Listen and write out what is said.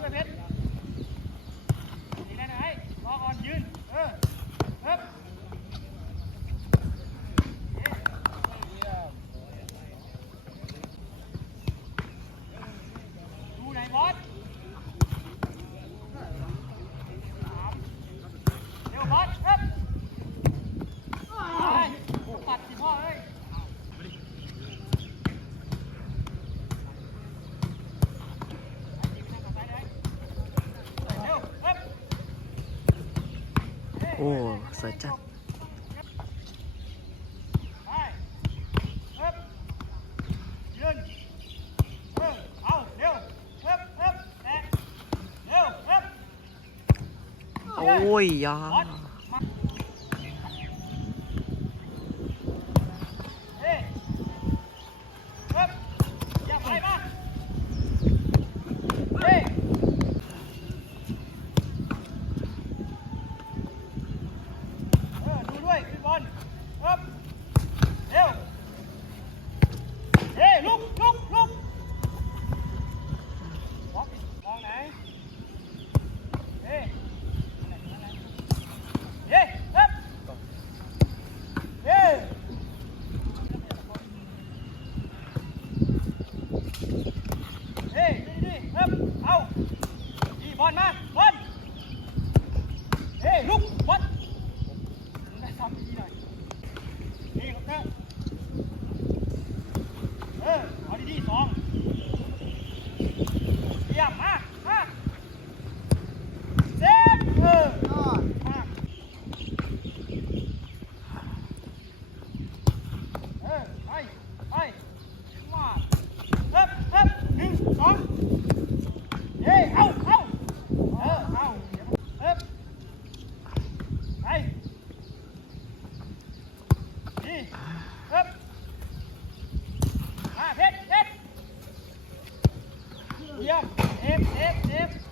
ด้วยเพชนี่ได้รอก่อนยืน เออเฮ้ยดูไหนบอสเร็วบอสเอเอ้ โอ้สวยจัดโอ้ยยา เอาดีบอลมาบอลเฮ้ลุกบอลได้ำดีหน่อยนี่ครับ Yep, yep, yep, yep.